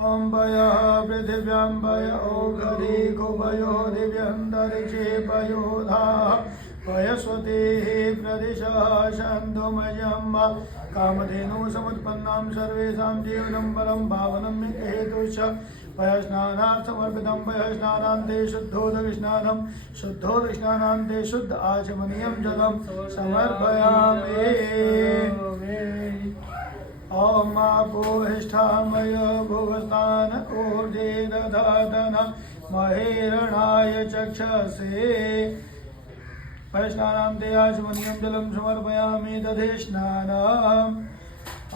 अम्बयः पृथिव्याम्बय ओघरी कुभयो दिव्यन्तरिक्षे पयोधाः पयस्वतीः प्रदिशः शन्तुमयं कामधेनु समुत्पन्नां सर्वेषां जीवनं परं पावनं हेतुश्च पयस्नानार्थमर्पितं पयस्नानान्ते शुद्धोदकस्नानं शुद्धोदकस्नानान्ते शुद्ध आचमनीयं जलं समर्पयामि। ओम आपोहिष्ठामय भुवस्तान ऊर्जे दधातन महेरणाय चक्षसे पयस्नानान्ते आचमनीयं जलं समर्पयामि। दधे स्नानम्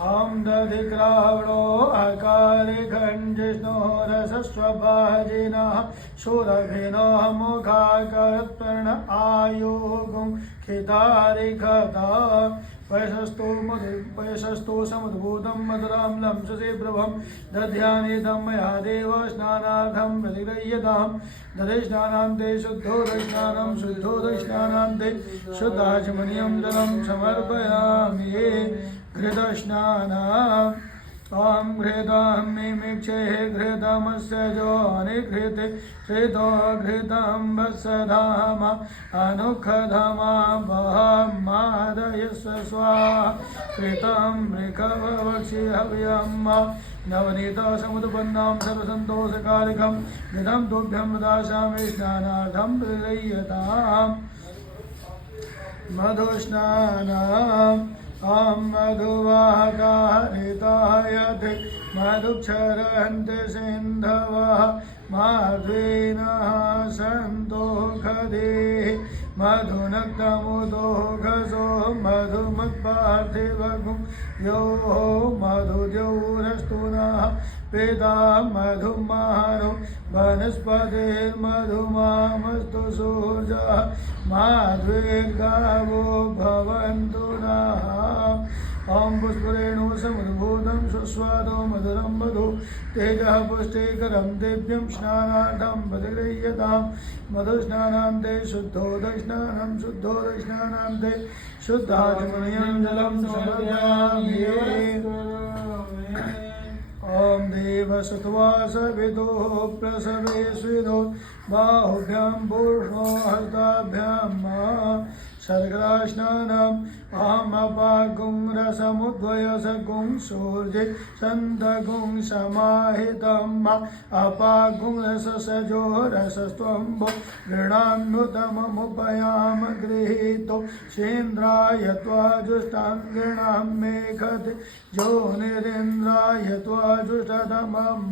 ॐ दधिग्रावणो आकारे खण्डिष्णो रसस्वभाजिनः शूरभिनः मुखाकरत्वर्ण आयुगुं खितारिखता पयसस्तु समुद्भूतं मधुराम्लं सुसेप्रभं दध्यानेदं मया देव स्नानार्थं प्रतिगृह्यतां। दधे स्नानान्ते शुद्धोदकस्नानं शुद्धोदकस्नानान्ते शुद्धाचमनीयं जलं समर्पयामि। घृतस्नानम् ॐ घृतं मिमिक्षे घृतमस्य जोनिघृते श्रितो घृतं वत्सधाम अनुखधमा वहमादयस्व स्वाहा कृतं मृगवक्षि हव्यं नवनीता समुत्पन्नां सर्वसन्तोषकारिकं घृतं तुभ्यं दास्यामि स्नानार्थं प्रतिगृह्यताम्। मधुस्नानम् ॐ मधुवाहकारितायते मधुक्षरन्ति सिन्धवः माध्वीनः सन्तो खदेः मधुनक्तमुदोघसो मधुमत्पार्थिवगुं यो मधुद्यौरस्तु नः पिता मधुमारो वनस्पतिर्मधुमामस्तु सूर्यः माध्वीर्गावो भवन्तु नः। ॐ पुष्परेणु समुद्भूतं सुस्वादो मधुरं मधु तेजः पुष्टिकरं दिव्यं स्नानार्थं प्रतिगृह्यतां। मधुस्नानान्ते शुद्धोदकस्नानं शुद्धोदकस्नानान्ते शुद्धाचमनीयं जलं समर्पयामि। ॐ देवसुत्वा सविदुः प्रसवेस्विदो बाहुभ्यां पूर्णो हस्ताभ्यां शर्करास्नानम् अहमपागुं रसमुद्वयसगुं सूर्ये सन्तगुं समाहितम् अपागुं रससजो रसस्त्वम्बो गृणान्नुतममुपयाम गृहीतो सेन्द्राय त्वाजुष्टाङ्गिणां मेघते जोनिरिन्द्राय त्वाजुष्टतमम्